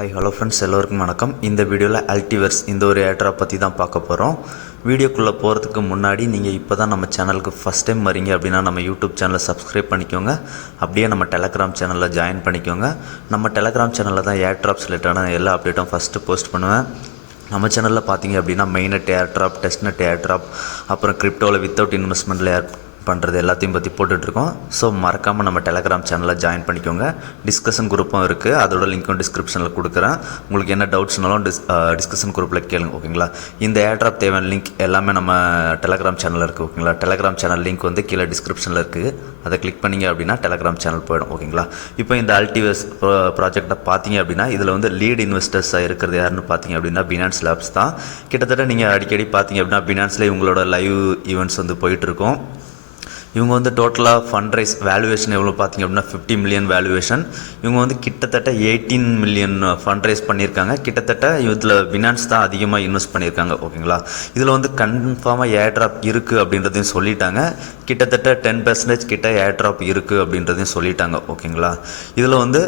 Hi hello friends, எல்லோருக்கும் வணக்கம். இந்த வீடியோவில் அல்டிவர்ஸ் இந்த ஒரு ஏட்ரா பற்றி தான் பார்க்க போகிறோம். வீடியோக்குள்ளே போகிறதுக்கு முன்னாடி நீங்கள் இப்போ தான் நம்ம சேனலுக்கு ஃபஸ்ட் டைம் வரீங்க அப்படின்னா நம்ம யூடியூப் சேனலை சப்ஸ்கிரைப் பண்ணிக்கோங்க. அப்படியே நம்ம டெலகிராம் சேனலில் ஜாயின் பண்ணிக்கோங்க. நம்ம டெலகிராம் சேனலில் தான் ஏர்ட்ராப்ஸ் ரிலேட்டடான எல்லா அப்டேட்டும் ஃபஸ்ட்டு போஸ்ட் பண்ணுவேன். நம்ம சேனலில் பார்த்தீங்க அப்படின்னா மெயினட் ஏர்ட்ராப், டெஸ்ட்நெட் ஏர்ட்ராப், அப்புறம் கிரிப்டோவில் வித்தவுட் இன்வெஸ்ட்மெண்ட்டில் பண்ணுறது எல்லாத்தையும் பற்றி போட்டுட்ருக்கோம். ஸோ மறக்காமல் நம்ம டெலகிராம் சேனலில் ஜாயின் பண்ணிக்கோங்க. டிஸ்கஷன் குரூப்பும் இருக்குது, அதோட லிங்க்கும் டிஸ்கிரிப்ஷனில் கொடுக்குறேன். உங்களுக்கு என்ன டவுட்ஸ்னாலும் டிஸ்கஷன் குரூப்பில் கேளுங்க, ஓகேங்களா. இந்த ஏர்ட்ராப் தேவையான லிங்க் எல்லாமே நம்ம டெலகிராம் சேனலில் இருக்குது, ஓகேங்களா. டெலகிராம் சேனல் லிங்க் வந்து கீழே டிஸ்கிரிப்ஷனில் இருக்குது. அதை கிளிக் பண்ணிங்க அப்படின்னா டெலகிராம் சேனல் போயிடும், ஓகேங்களா. இப்போ இந்த அல்டிவர்ஸ் ப்ராஜெக்டை பார்த்தீங்க அப்படின்னா இதில் வந்து லீட் இன்வெஸ்டர்ஸாக இருக்கிறது யாருன்னு பார்த்தீங்க அப்படின்னா பினான்ஸ் லேப்ஸ் தான். கிட்டத்தட்ட நீங்கள் அடிக்கடி பார்த்தீங்க அப்படின்னா பினான்ஸ்லேயே உங்களோட லைவ் ஈவெண்ட்ஸ் வந்து போயிட்டுருக்கோம். இவங்க வந்து டோட்டலாக ஃபண்ட் ரைஸ் வேல்யூவேஷன் எவ்வளோ பார்த்தீங்க அப்படின்னா 50 மில்லியன் வேல்யூவேஷன். இவங்க வந்து கிட்டத்தட்ட 18 மில்லியன் ஃபண்ட் ரைஸ் பண்ணியிருக்காங்க. கிட்டத்தட்ட இதில் பினான்ஸ் தான் அதிகமாக இன்வெஸ்ட் பண்ணியிருக்காங்க, ஓகேங்களா. இதில் வந்து கன்ஃபார்மாக ஏர்ட்ராப் இருக்குது அப்படின்றதையும் சொல்லிட்டாங்க. கிட்டத்தட்ட 10% கிட்ட ஏர்ட்ராப் இருக்குது அப்படின்றதையும் சொல்லிட்டாங்க, ஓகேங்களா. இதில் வந்து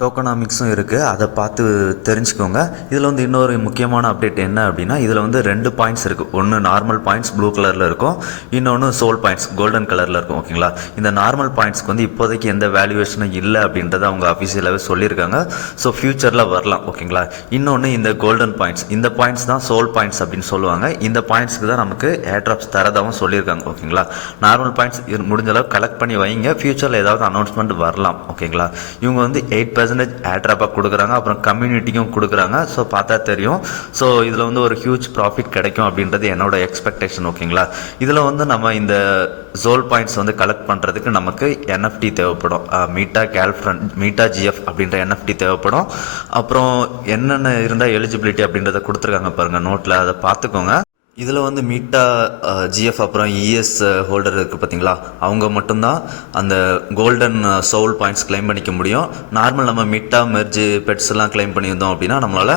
டோக்கனாமிக்ஸும் இருக்குது, அதை பார்த்து தெரிஞ்சுக்கோங்க. இதில் வந்து இன்னொரு முக்கியமான அப்டேட் என்ன அப்படின்னா இதில் வந்து 2 பாயிண்ட்ஸ் இருக்குது. ஒன்று நார்மல் பாயிண்ட்ஸ் ப்ளூ கலரில் இருக்கும், இன்னொன்று சோல் பாயிண்ட்ஸ் கோல்டன் கலரில் இருக்கும், ஓகேங்களா. இந்த நார்மல் பாயிண்ட்ஸ்க்கு வந்து இப்போதைக்கு எந்த வேல்யூவேஷனும் இல்லை அப்படின்றத அவங்க அஃபிஷியலாகவே சொல்லியிருக்காங்க. ஸோ ஃப்யூச்சரில் வரலாம், ஓகேங்களா. இன்னொன்று இந்த கோல்டன் பாயிண்ட்ஸ், இந்த பாயிண்ட்ஸ் தான் சோல் பாயிண்ட்ஸ் அப்படின்னு சொல்லுவாங்க. இந்த பாயிண்ட்ஸ்க்கு தான் நமக்கு ஏர்ட்ராப்ஸ் தரதாகவும் சொல்லியிருக்காங்க, ஓகேங்களா. நார்மல் பாயிண்ட்ஸ் முடிஞ்ச அளவு கலெக்ட் பண்ணி வைங்க, ஃப்யூச்சரில் ஏதாவது அனௌன்ஸ்மெண்ட் வரலாம், ஓகேங்களா. இவங்க வந்து 8% ஏர்ட்ராப்பாக கொடுக்குறாங்க, அப்புறம் கம்யூனிட்டிக்கும் கொடுக்குறாங்க. ஸோ பார்த்தா தெரியும். ஸோ இதில் வந்து ஒரு ஹியூஜ் ப்ராஃபிட் கிடைக்கும் அப்படின்றது என்னோட எக்ஸ்பெக்டேஷன், ஓகேங்களா. இதில் வந்து நம்ம இந்த சோல் பாயிண்ட்ஸ் வந்து கலெக்ட் பண்ணுறதுக்கு நமக்கு NFT தேவைப்படும். மீட்டா GF அப்படின்ற NFT தேவைப்படும். அப்புறம் என்னென்ன இருந்தால் எலிஜிபிலிட்டி அப்படின்றத கொடுத்துருக்காங்க பாருங்கள் நோட்டில், அதை பார்த்துக்கோங்க. இதில் வந்து மீட்டா GF அப்புறம் ES ஹோல்டர் இருக்குது பார்த்தீங்களா, அவங்க மட்டும்தான் அந்த கோல்டன் சோல் பாயிண்ட்ஸ் கிளைம் பண்ணிக்க முடியும். நார்மல் நம்ம மீட்டா மெர்ஜ் பெட்ஸ்லாம் கிளைம் பண்ணியிருந்தோம் அப்படின்னா நம்மளால்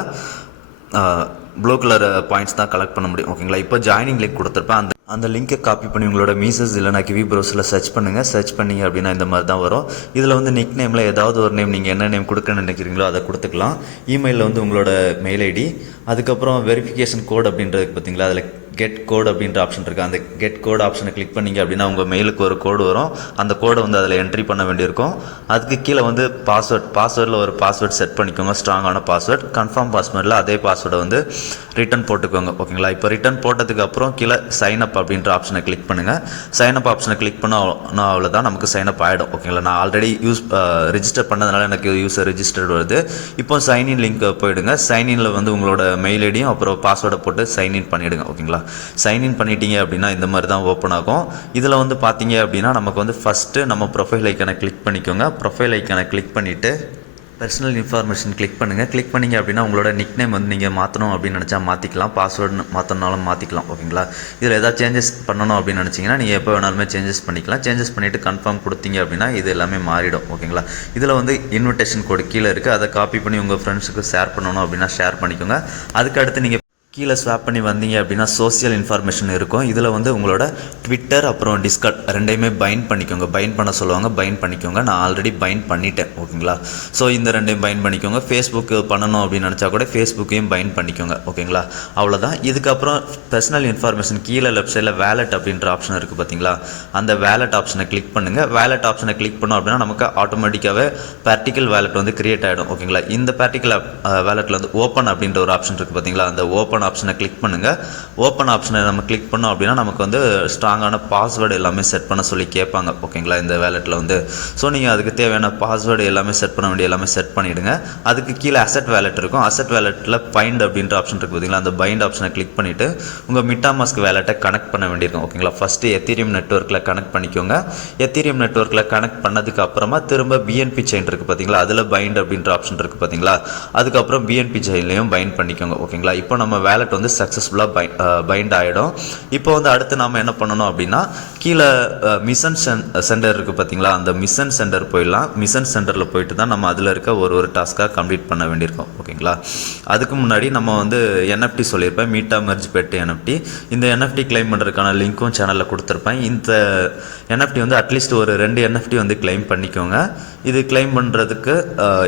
ப்ளூ கலர் பாயிண்ட்ஸ் தான் கலெக்ட் பண்ண முடியும், ஓகேங்களா. இப்போ ஜாயினிங் லிங்க் கொடுத்துருப்பேன், அந்த லிங்கை காப்பி பண்ணி உங்களோட மீசஸ் இல்லைனா கிவி ப்ரௌசரில் சர்ச் பண்ணுங்கள். சர்ச் பண்ணிங்க அப்படின்னா இந்த மாதிரி தான் வரும். இதில் வந்து நிக் நேமில் ஏதாவது ஒரு நேம் நீங்கள் என்ன நேம் கொடுக்கணும்னு நினைக்கிறீங்களோ அதை கொடுத்துக்கலாம். இமெயிலில் வந்து உங்களோட மெயில் ஐடி, அதுக்கப்புறம் வெரிஃபிகேஷன் கோட் அப்படின்றதுக்கு பார்த்தீங்களா, அதில் கெட் கோட் அப்படின்ற ஆப்ஷன் இருக்குது. அந்த கெட் கோட் ஆப்ஷனை கிளிக் பண்ணிங்க அப்படின்னா உங்கள் மெயிலுக்கு ஒரு கோடு வரும். அந்த கோடை வந்து அதில் என்ட்ரி பண்ண வேண்டியிருக்கும். அதுக்கு கீழே வந்து பாஸ்வேர்டில் ஒரு பாஸ்வேர்ட் செட் பண்ணிக்கோங்க, ஸ்ட்ராங்கான பாஸ்வேர்ட். கன்ஃபார்ம் பாஸ்வேர்டில் அதே பாஸ்வேர்டை வந்து ரிட்டன் போட்டுக்கோங்க, ஓகேங்களா. இப்போ ரிட்டன் போட்டதுக்கு அப்புறம் கீழே சைன் அப் அப்படின்ற ஆப்ஷனை கிளிக் பண்ணுங்கள். சைன் அப் ஆப்ஷனை கிளிக் பண்ணால் அவ்வளோதான், நமக்கு சைன் அப் ஆகிடும், ஓகேங்களா. நான் ஆல்ரெடி ரிஜிஸ்டர் பண்ணதுனால எனக்கு யூஸர் ரிஜிஸ்டர்ட் வருது. இப்போ சைன்இன் லிங்க் போயிடுங்க. சைன்இனில் வந்து உங்களோட மெயில் ஐடியும் அப்புறம் பாஸ்வேர்டை போட்டு சைன்இன் பண்ணிவிடுங்க, ஓகேங்களா. சைன்இன் பண்ணிட்டீங்க அப்படின்னா இந்த மாதிரி தான் ஓப்பன் ஆகும். இதில் வந்து பார்த்தீங்க அப்படின்னா நமக்கு வந்து ஃபஸ்ட்டு நம்ம ப்ரொஃபைல் ஐக்கானை கிளிக் பண்ணிக்கோங்க. ப்ரொஃபைல் ஐக்கானை கிளிக் பண்ணிவிட்டு பர்சனல் இன்ஃபர்மேஷன் கிளிக் பண்ணுங்கள். கிளிக் பண்ணிங்க அப்படின்னா உங்களோட நிக் நேம் வந்து நீங்கள் மாற்றணும் அப்படின்னு நினச்சா மாற்றிக்கலாம், பாஸ்வேர்டு மாற்றணுனாலும் மாற்றிக்கலாம், ஓகேங்களா. இதில் ஏதாவது சேஞ்சஸ் பண்ணணும் அப்படின்னு நினச்சிங்கன்னா நீங்கள் எப்போ வேணாலுமே சேஞ்சஸ் பண்ணிக்கலாம். சேஞ்சஸ் பண்ணிவிட்டு கன்ஃபார்ம் கொடுத்தீங்க அப்படின்னா இது எல்லாமே மாறிடும், ஓகேங்களா. இதில் வந்து இன்விடேஷன் கோடு கீழே இருக்குது, அதை காப்பி பண்ணி உங்கள் ஃப்ரெண்ட்ஸுக்கு ஷேர் பண்ணணும் அப்படின்னா ஷேர் பண்ணிக்கோங்க. அதுக்கடுத்து நீங்கள் கீழே ஸ்வாப் பண்ணி வந்தீங்க அப்படின்னா சோசியல் இன்ஃபர்மேஷன் இருக்கும். இதில் வந்து உங்களோட ட்விட்டர் அப்புறம் டிஸ்கார்ட் ரெண்டையுமே பைண்ட் பண்ணிக்கோங்க. பைண்ட் பண்ண சொல்லுவாங்க, பைண்ட் பண்ணிக்கோங்க. நான் ஆல்ரெடி பைண்ட் பண்ணிட்டேன், ஓகேங்களா. ஸோ இந்த ரெண்டையும் பைண்ட் பண்ணிக்கோங்க. ஃபேஸ்புக்கு பண்ணணும் அப்படின்னு நினச்சா கூட ஃபேஸ்புக்கையும் பைண்ட் பண்ணிக்கோங்க, ஓகேங்களா. அவ்வளோதான். இதுக்கப்புறம் பர்சனல் இன்ஃபர்மேஷன் கீழே லெஃப்ட் சைடில் வேலட் அப்படின்ற ஆப்ஷன் இருக்குது பார்த்தீங்களா, அந்த வேலட் ஆப்ஷனை கிளிக் பண்ணுங்கள். வேலட் ஆப்ஷனை கிளிக் பண்ணோம் அப்படின்னா நமக்கு ஆட்டோமேட்டிக்காகவே பார்ட்டிக்கல் வேலட் வந்து கிரியேட் ஆகிடும், ஓகேங்களா. இந்த பார்ட்டிக்கல் வேலட்டில் வந்து ஓப்பன் அப்படின்ற ஒரு ஆப்ஷன் இருக்குது பார்த்தீங்களா, அந்த ஓப்பன் ஆப்ஷனை கிளிக் பண்ணுங்கள். ஓப்பன் ஆப்ஷனை நம்ம கிளிக் பண்ணோம் அப்படின்னா நமக்கு வந்து ஸ்ட்ராங்கான பாஸ்வேர்டு எல்லாமே செட் பண்ண சொல்லி கேட்பாங்க, ஓகேங்களா. இந்த வேலெட்டில் வந்து ஸோ நீங்கள் அதுக்கு தேவையான பாஸ்வேர்டு எல்லாமே செட் பண்ண வேண்டிய எல்லாமே செட் பண்ணிவிடுங்க. அதுக்கு கீழே அசெட் வேலெட் இருக்கும். அசெட் வேலெட்டில் பைண்ட் அப்படின்ற ஆப்ஷன் இருக்குது பார்த்தீங்களா, அந்த பைண்ட் ஆப்ஷனை கிளிக் பண்ணிவிட்டு உங்கள் மிட்டாமாஸ்க் வேலெட்டை கனெக்ட் பண்ண வேண்டியிருக்கும், ஓகேங்களா. ஃபஸ்ட்டு எத்தீரியம் நெட்வொர்க்கில் கனெக்ட் பண்ணிக்கோங்க. எத்தீரியம் நெட்வொர்க்கில் கனெக்ட் பண்ணதுக்கு அப்புறமா திரும்ப BNB செயின் இருக்குது பார்த்தீங்களா, அதில் பைண்ட் அப்படின்ற ஆப்ஷன் இருக்குது பார்த்தீங்களா, அதுக்கப்புறம் BNB செயின்லையும் பைண்ட் பண்ணிக்கோங்க, ஓகேங்களா. இப்போ நம்ம வேலெட் வந்து சக்ஸஸ்ஃபுல்லாக பைண்ட் ஆகிடும். இப்போ வந்து அடுத்து நாம் என்ன பண்ணணும் அப்படின்னா கீழே மிஷன் சென்டர் இருக்குது பார்த்தீங்களா, அந்த மிஷன் சென்டர் போயிடலாம். மிஷன் சென்டரில் போயிட்டு தான் நம்ம அதில் இருக்க ஒரு டாஸ்க்காக கம்ப்ளீட் பண்ண வேண்டியிருக்கோம், ஓகேங்களா. அதுக்கு முன்னாடி நம்ம வந்து NFT சொல்லியிருப்பேன், மீட்டா மெர்ஜ் பெட் NFT. இந்த NFT கிளைம் பண்ணுறதுக்கான லிங்க்கும் சேனலில் கொடுத்துருப்பேன். இந்த NFT வந்து அட்லீஸ்ட் ஒரு 2 NFT வந்து கிளைம் பண்ணிக்கோங்க. இது கிளைம் பண்ணுறதுக்கு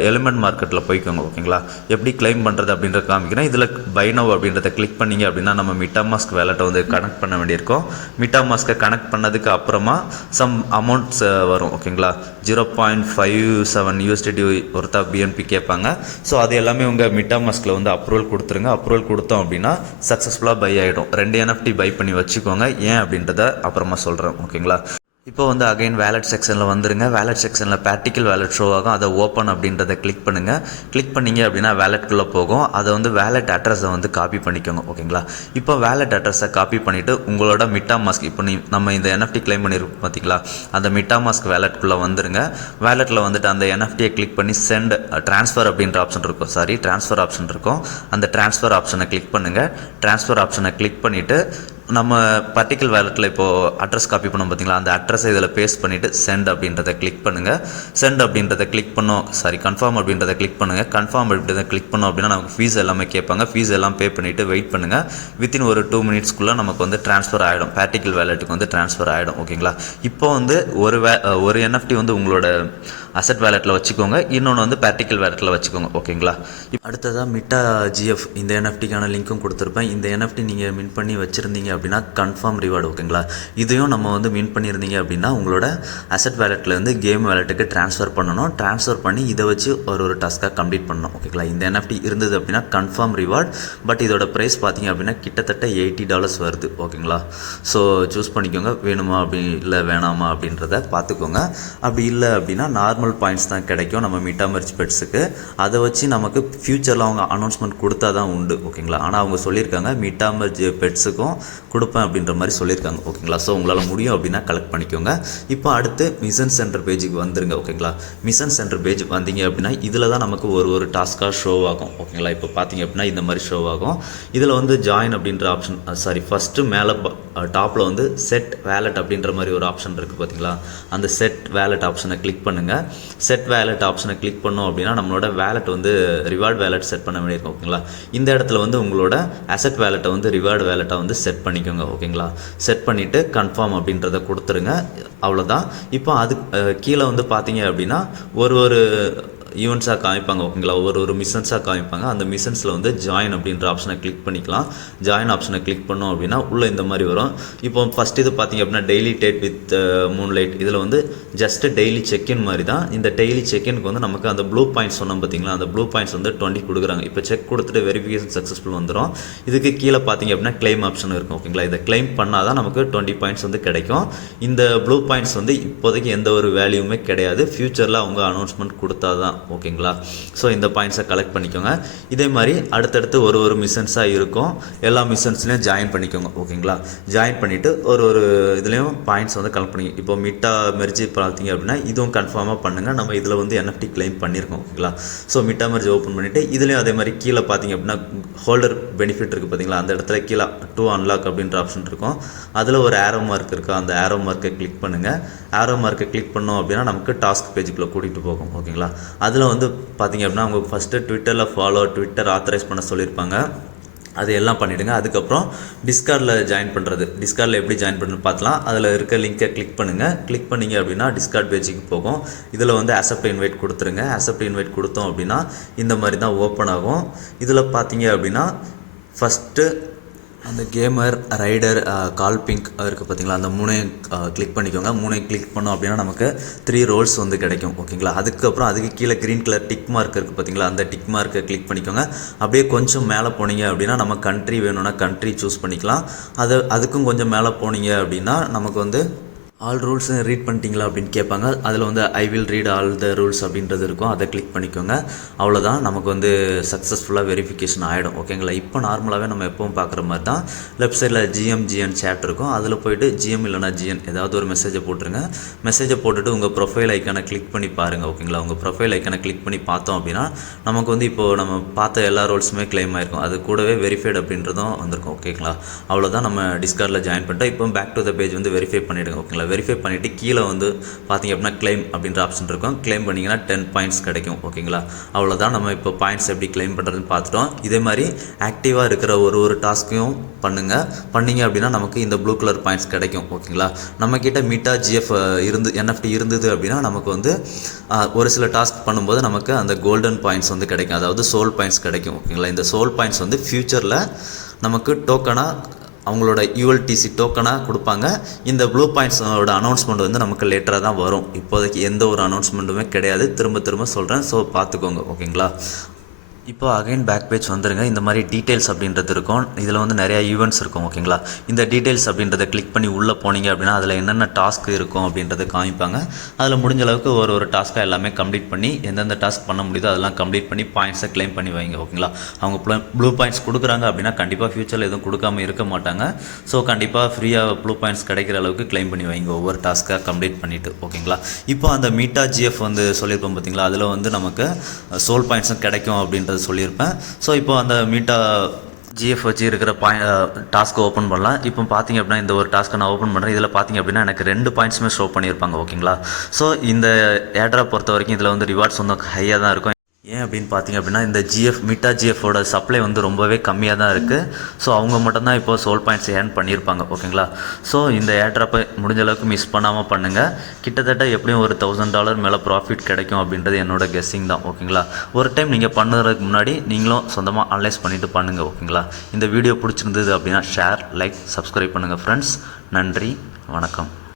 எலிமெண்ட் மார்க்கெட்டில் போய்க்கோங்க. ஓகேங்களா, எப்படி கிளைம் பண்ணுறது அப்படின்றத காமிக்கிறேன். இதில் பை நவ் அப்படின்றத கிளிக் பண்ணிங்க அப்படின்னா நம்ம மிட்டாமாஸ்க் வேலெட்டை வந்து கனெக்ட் பண்ண வேண்டியிருக்கும். மிட்டாமாஸ்க்கை கனெக்ட் பண்ணதுக்கு அப்புறமா சம் அமௌண்ட்ஸ் வரும். ஓகேங்களா, 0.57 USDT ஒருத்தா BNB கேட்பாங்க. ஸோ அது எல்லாமே உங்கள் மிட்டாமாஸ்கில் வந்து அப்ரூவல் கொடுத்துருங்க. அப்ரூவல் கொடுத்தோம் அப்படின்னா சக்ஸஸ்ஃபுல்லாக பை ஆகிடும். 2 NFT பை பண்ணி வச்சுக்கோங்க. ஏன் அப்படின்றத அப்புறமா சொல்கிறேன். ஓகேங்களா, இப்போ வந்து அகைன் வேலட் செக்ஷனில் வந்துருங்க. வேலட் செக்ஷனில் ப்ராக்டிக்கல் வேலட் ஷோ ஆகும். அதை ஓப்பன் அப்படின்றத கிளிக் பண்ணுங்கள். கிளிக் பண்ணிங்க அப்படின்னா வேலெட்குள்ளே போகும். அதை வந்து வேலட் அட்ரஸை வந்து காப்பி பண்ணிக்கோங்க. ஓகேங்களா, இப்போ வேலட் அட்ரஸை காப்பி பண்ணிவிட்டு உங்களோட மிட்டாமாஸ்க் இப்போ நம்ம இந்த NFT கிளைம் பண்ணியிருக்கோம் பார்த்தீங்களா, அந்த மிட்டாமாஸ்க் வேலெட்குள்ளே வந்துருங்க. வேலெட்டில் வந்துட்டு அந்த NFTயை கிளிக் பண்ணி சென்ட் ட்ரான்ஸ்ஃபர் அப்படின்ற ஆப்ஷன் இருக்கும். ட்ரான்ஸ்ஃபர் ஆப்ஷன் இருக்கும். அந்த ட்ரான்ஸ்ஃபர் ஆப்ஷனை கிளிக் பண்ணுங்கள். ட்ரான்ஸ்ஃபர் ஆப்ஷனை கிளிக் பண்ணிவிட்டு நம்ம பர்டிகுலர் வேலெட்டில் இப்போது அட்ரஸ் காப்பி பண்ணோம் பார்த்தீங்களா, அந்த அட்ரஸை இதில் பேஸ்ட் பண்ணிவிட்டு சென்ட் அப்படின்றத கிளிக் பண்ணுங்கள். சென்ட் அப்படின்றத கிளிக் பண்ணோம் கன்ஃபார்ம் அப்படின்றத கிளிக் பண்ணுங்கள். கன்ஃபார்ம் அப்படின்றத கிளிக் பண்ணோம் அப்படின்னா நமக்கு ஃபீஸ் எல்லாமே கேட்பாங்க. ஃபீஸ் எல்லாம் பே பண்ணிவிட்டு வெயிட் பண்ணுங்கள். வித்தின் ஒரு 2 மினிட்ஸ்க்குள்ளே நமக்கு வந்து ட்ரான்ஸ்ஃபர் ஆகிடும். பர்டிகுலர் வேலெட்டுக்கு வந்து ட்ரான்ஸ்ஃபர் ஆகிடும். ஓகேங்களா, இப்போ வந்து ஒரு NFT வந்து உங்களோட அசெட் வேலெட்டில் வச்சுக்கோங்க. இன்னொன்று வந்து ப்ராக்டிக்கல் வேலெட்டில் வச்சுக்கோங்க. ஓகேங்களா, அடுத்ததாக மிட்டா GF இந்த NFTக்கான லிங்க்கும் கொடுத்துருப்பேன். இந்த NFT நீங்கள் மின் பண்ணி வச்சுருந்தீங்க அப்படின்னா கன்ஃபார்ம் ரிவார்டு. ஓகேங்களா, இதையும் நம்ம வந்து மின் பண்ணியிருந்தீங்க அப்படின்னா உங்களோட அசெட் வேலெட்லேருந்து கேம் வேலெட்டுக்கு ட்ரான்ஸ்ஃபர் பண்ணணும். ட்ரான்ஸ்ஃபர் பண்ணி இதை வச்சு ஒரு டாஸ்க்காக கம்ப்ளீட் பண்ணணும். ஓகேங்களா, இந்த NFT இருந்தது அப்படின்னா கன்ஃபார்ம் ரிவார்டு. பட் இதோட ப்ரைஸ் பார்த்தீங்க அப்படின்னா கிட்டத்தட்ட $80 வருது. ஓகேங்களா, ஸோ சூஸ் பண்ணிக்கோங்க. வேணுமா அப்படி இல்லை வேணாமா அப்படின்றத பார்த்துக்கோங்க. அப்படி இல்லை அப்படின்னா நார்மல் பாயிண்ட்ஸ் தான் கிடைக்கும் நம்ம மிட்டாமர்ஜ் பெட்ஸுக்கு. அதை வச்சு நமக்கு ஃப்யூச்சரில் அவங்க அனௌன்ஸ்மெண்ட் கொடுத்தா தான் உண்டு. ஓகேங்களா, ஆனால் அவங்க சொல்லியிருக்காங்க மிட்டாமர்ஜ் பெட்ஸுக்கும் கொடுப்பேன் அப்படின்ற மாதிரி சொல்லியிருக்காங்க. ஓகேங்களா, ஸோ உங்களால் முடியும் அப்படின்னா கலெக்ட் பண்ணிக்கோங்க. இப்போ அடுத்து மிஷன் சென்டர் பேஜுக்கு வந்துருங்க. ஓகேங்களா, மிஷன் சென்டர் பேஜ் வந்தீங்க அப்படின்னா இதில் தான் நமக்கு ஒரு டாஸ்க்காக ஷோ ஆகும். ஓகேங்களா, இப்போ பார்த்தீங்க அப்படின்னா இந்த மாதிரி ஷோ ஆகும். இதில் வந்து ஜாயின் அப்படின்ற ஆப்ஷன் ஃபஸ்ட்டு மேலே டாப்பில் வந்து செட் வேலெட் அப்படின்ற மாதிரி ஒரு ஆப்ஷன் இருக்குது பார்த்தீங்களா, அந்த செட் வேலெட் ஆப்ஷனை கிளிக் பண்ணுங்கள். செட் வேலெட் ஆப்ஷனை கிளிக் பண்ணோம் அப்படின்னா நம்மளோட வேலெட் வந்து ரிவார்டு வேலெட் செட் பண்ண வேண்டியிருக்கும். ஓகேங்களா, இந்த இடத்துல வந்து உங்களோட அசெட் வேலெட்டை வந்து ரிவார்டு வேலெட்டை வந்து செட் பண்ணிக்கோங்க. ஓகேங்களா, செட் பண்ணிவிட்டு கன்ஃபார்ம் அப்படின்றத கொடுத்துருங்க. அவ்வளோதான். இப்போ அது கீழே வந்து பார்த்தீங்க அப்படின்னா ஒரு ஈவெண்ட்ஸாக காமிப்பாங்க. ஓகேங்களா, ஒரு மிஷன்ஸாக காமிப்பாங்க. அந்த மிஷன்ஸில் வந்து ஜாயின் அப்படின்ற ஆப்ஷனை கிளிக் பண்ணிக்கலாம். ஜாயின் ஆப்ஷனை கிளிக் பண்ணோம் அப்படின்னா உள்ளே இந்த மாதிரி வரும். இப்போ ஃபஸ்ட் இது பார்த்தீங்க அப்படின்னா டெய்லி டேட் வித் மூன்லைட். இதில் வந்து ஜஸ்ட் டெய்லி செக்இன் மாதிரி தான். இந்த டெய்லி செக்இனுக்கு வந்து நமக்கு அந்த ப்ளூ பாயிண்ட்ஸ் சொன்னோம் பார்த்தீங்களா, அந்த ப்ளூ பாயிண்ட்ஸ் வந்து 20 கொடுக்குறாங்க. இப்போ செக் கொடுத்துட்டு வெரிஃபிகேஷன் சக்ஸஸ்ஃபுல் வந்துடும். இதுக்கு கீழே பார்த்தீங்க அப்படின்னா கிளைம் ஆப்ஷன் இருக்கும். ஓகேங்களா, இதை கிளைம் பண்ணால் தான் நமக்கு 20 பாயிண்ட்ஸ் வந்து கிடைக்கும். இந்த ப்ளூ பாயிண்ட்ஸ் வந்து இப்போதைக்கு எந்த ஒரு வேல்யூமே கிடையாது. ஃப்யூச்சரில் அவங்க அனௌன்ஸ்மெண்ட் கொடுத்தா தான். ஓகேங்களா, ஸோ இந்த பாயிண்ட்ஸை கலெக்ட் பண்ணிக்கோங்க. இதே மாதிரி அடுத்தடுத்து ஒரு மிஷன்ஸாக இருக்கும். எல்லா மிஷன்ஸ்லையும் ஜாயின் பண்ணிக்கோங்க. ஓகேங்களா, ஜாயின் பண்ணிவிட்டு ஒரு இதுலேயும் பாயிண்ட்ஸ் வந்து கலெக்ட் பண்ணிங்க. இப்போ மிட்டா மெர்ஜி பார்த்தீங்க அப்படின்னா இதுவும் கன்ஃபார்மாக பண்ணுங்கள். நம்ம இதில் வந்து NFT கிளைம் பண்ணியிருக்கோம். ஓகேங்களா, ஸோ மிட்டா மெர்ஜி ஓப்பன் பண்ணிவிட்டு இதுலேயும் அதே மாதிரி கீழே பார்த்தீங்க அப்படின்னா ஹோல்டர் பெனிஃபிட் இருக்குது பார்த்தீங்களா, அந்த இடத்துல கீழே டு அன்லாக் அப்படின்ற ஆப்ஷன் இருக்கும். அதில் ஒரு ஆரோ மார்க் இருக்குது. அந்த ஆரோ மார்க்கை கிளிக் பண்ணுங்கள். ஆரோ மார்க்கை கிளிக் பண்ணோம் அப்படின்னா நமக்கு டாஸ்க் பேஜுக்குள்ளே கூட்டிகிட்டு போகும். ஓகேங்களா, அதில் வந்து பார்த்தீங்க அப்படின்னா அவங்க ஃபஸ்ட்டு ட்விட்டரில் ட்விட்டர் ஆத்தரைஸ் பண்ண சொல்லியிருப்பாங்க. அது எல்லாம் பண்ணிவிடுங்க. அதுக்கப்புறம் டிஸ்கார்டில் ஜாயின் பண்ணுறது. டிஸ்கார்டில் எப்படி ஜாயின் பண்ணுறது பார்க்கலாம். அதில் இருக்க லிங்கை கிளிக் பண்ணுங்கள். கிளிக் பண்ணிங்க அப்படின்னா டிஸ்கார்ட் பேஜுக்கு போகும். இதில் வந்து அக்செப்ட் இன்வைட் கொடுத்துருங்க. அக்செப்ட் இன்வைட் கொடுத்தோம் அப்படின்னா இந்த மாதிரி தான் ஓப்பன் ஆகும். இதில் பார்த்தீங்க அப்படின்னா ஃபஸ்ட்டு அந்த கேமர் ரைடர் கால் பிங்க் இருக்குது பார்த்தீங்களா, அந்த 3 கிளிக் பண்ணிக்கோங்க. 3 கிளிக் பண்ணோம் அப்படின்னா நமக்கு 3 ரோல்ஸ் வந்து கிடைக்கும். ஓகேங்களா, அதுக்கப்புறம் அதுக்கு கீழே க்ரீன் கலர் டிக் மார்க் இருக்குது பார்த்தீங்களா, அந்த டிக் மார்க்கை கிளிக் பண்ணிக்கோங்க. அப்படியே கொஞ்சம் மேலே போனீங்க அப்படின்னா நம்ம கண்ட்ரி வேணும்னா கண்ட்ரி சூஸ் பண்ணிக்கலாம். அதுக்கும் கொஞ்சம் மேலே போனீங்க அப்படின்னா நமக்கு வந்து ஆல் ரூல்ஸ் ரீட் பண்ணிட்டீங்களா அப்படின்னு கேட்பாங்க. அதில் வந்து I will read all the rules அப்படின்றது இருக்கும். அதை கிளிக் பண்ணிக்கோங்க. அவ்வளோதான், நமக்கு வந்து சக்ஸஸ்ஃபுல்லாக வெரிஃபிகேஷன் ஆகிடும். ஓகேங்களா, இப்போ நார்மலாகவே நம்ம எப்பவும் பார்க்குற மாதிரி தான் லெஃப்ட் சைடில் GM சேட் இருக்கும். அதில் போய்ட்டு GM இல்லைனா GN ஏதாவது ஒரு மெசேஜை போட்டுருங்க. மெசேஜை போட்டுட்டு உங்கள் ப்ரொஃபைல் ஐக்கானை கிளிக் பண்ணி பாருங்கள். ஓகேங்களா, உங்கள் ப்ரொஃபைல் ஐக்கானை கிளிக் பண்ணி பார்த்தோம் அப்படின்னா நமக்கு வந்து இப்போது நம்ம பார்த்த எல்லா ரோல்ஸுமே கிளைம் ஆகிருக்கும். அது கூடவே வெரிஃபைடு அப்படின்றதும் வந்திருக்கும். ஓகேங்களா, அவ்வளோதான், நம்ம டிஸ்கார்டில் ஜாயின் பண்ணிட்டோம். இப்போ பேக் டு த பேஜ் வந்து வெரிஃபை பண்ணிவிடுங்க. ஓகேங்களா, வெரிஃபை பண்ணிவிட்டு கீழே வந்து பார்த்திங்க அப்படின்னா கிளைம் அப்படின்ற ஆப்ஷன் இருக்கும். கிளைம் பண்ணிங்கன்னா 10 பாயிண்ட்ஸ் கிடைக்கும். ஓகேங்களா, அவ்வளோதான். நம்ம இப்போ பாயிண்ட்ஸ் எப்படி கிளைம் பண்ணுறதுன்னு பார்த்துட்டோம். இதே மாதிரி ஆக்டிவாக இருக்கிற ஒரு டாஸ்க்கையும் பண்ணிங்க அப்படின்னா நமக்கு இந்த ப்ளூ கலர் பாயிண்ட்ஸ் கிடைக்கும். ஓகேங்களா, நம்மக்கிட்ட மீட்டா ஜிஎஃப் NFT இருந்தது அப்படின்னா நமக்கு வந்து ஒரு சில டாஸ்க் பண்ணும்போது நமக்கு அந்த கோல்டன் பாயிண்ட்ஸ் வந்து கிடைக்கும், அதாவது சோல் பாயிண்ட்ஸ் கிடைக்கும். ஓகேங்களா, இந்த சோல் பாயிண்ட்ஸ் வந்து ஃப்யூச்சரில் நமக்கு டோக்கனாக அவங்களோட ULTC டோக்கனாக கொடுப்பாங்க. இந்த ப்ளூ பாயிண்ட்ஸோட அனௌன்ஸ்மெண்ட் வந்து நமக்கு லேட்டராக தான் வரும். இப்போதைக்கு எந்த ஒரு அனௌன்ஸ்மெண்ட்டுமே கிடையாது. திரும்ப சொல்கிறேன், ஸோ பார்த்துக்கோங்க. ஓகேங்களா, இப்போ அகைன் பேக் பேஜ் வந்துடுங்க. இந்த மாதிரி டீட்டெயில்ஸ் அப்படின்றது இருக்கும். இதில் வந்து நிறையா ஈவெண்ட்ஸ் இருக்கும். ஓகேங்களா, இந்த டீட்டெயில்ஸ் அப்படின்றத கிளிக் பண்ணி உள்ளே போனீங்க அப்படின்னா அதில் என்னென்ன டாஸ்க் இருக்கும் அப்படின்றத காமிப்பாங்க. அதில் முடிஞ்ச அளவுக்கு ஒரு டாஸ்க்காக எல்லாமே கம்ப்ளீட் பண்ணி எந்தெந்த டாஸ்க் பண்ண முடியுதோ அதெல்லாம் கம்ப்ளீட் பண்ணி பாயிண்ட்ஸை கிளைம் பண்ணி வைங்க. ஓகேங்களா, அவங்க ப்ளூ பாயிண்ட்ஸ் கொடுக்குறாங்க அப்படின்னா கண்டிப்பாக ஃப்யூச்சரில் எதுவும் கொடுக்காம இருக்க மாட்டாங்க. ஸோ கண்டிப்பாக ஃப்ரீயாக ப்ளூ பாயிண்ட்ஸ் கிடைக்கிற அளவுக்கு கிளைம் பண்ணி வைங்க ஒவ்வொரு டாஸ்க்காக கம்ப்ளீட் பண்ணிவிட்டு. ஓகேங்களா, இப்போ அந்த மீட்டா ஜிஎஃப் வந்து சொல்லியிருப்போம் பார்த்தீங்களா, அதில் வந்து நமக்கு சோல் பாயிண்ட்ஸும் கிடைக்கும் அப்படின்றது சொல்லியிருப்பேன். ஸோ இப்போ அந்த மீட்டா ஜிஎஃப் வச்சு இருக்கிற டாஸ்க்கை ஓப்பன் பண்ணலாம். இப்போ பார்த்தீங்க அப்படின்னா இந்த ஒரு டாஸ்க்கை நான் ஓப்பன் பண்ணுறேன். இதில் பார்த்தீங்க அப்படின்னா எனக்கு 2 பாயிண்ட்ஸுமே ஷோ பண்ணியிருப்பாங்க. ஓகேங்களா, ஸோ இந்த ஏட்ரா பொறுத்த வரைக்கும் இதில் வந்து ரிவார்ட்ஸ் வந்து ஹையாக தான் இருக்கும். ஏன் அப்படின்னு பார்த்தீங்க அப்படின்னா இந்த மீட்டா ஜிஎஃபோட சப்ளை வந்து ரொம்பவே கம்மியாக தான் இருக்குது. ஸோ அவங்க மட்டும்தான் இப்போ சோல் பாயிண்ட்ஸ் ஏர்ன் பண்ணியிருப்பாங்க. ஓகேங்களா, ஸோ இந்த ஏட்ராப்பை முடிஞ்ச அளவுக்கு மிஸ் பண்ணாமல் பண்ணுங்கள். கிட்டத்தட்ட எப்படியும் ஒரு $1000 மேலே ப்ராஃபிட் கிடைக்கும் அப்படின்றது என்னோட கெஸ்ஸிங் தான். ஓகேங்களா, ஒரு டைம் நீங்கள் பண்ணுறதுக்கு முன்னாடி நீங்களும் சொந்தமாக அனலைஸ் பண்ணிவிட்டு பண்ணுங்கள். ஓகேங்களா, இந்த வீடியோ பிடிச்சிருந்தது அப்படின்னா ஷேர், லைக், சப்ஸ்கிரைப் பண்ணுங்கள் ஃப்ரெண்ட்ஸ். நன்றி, வணக்கம்.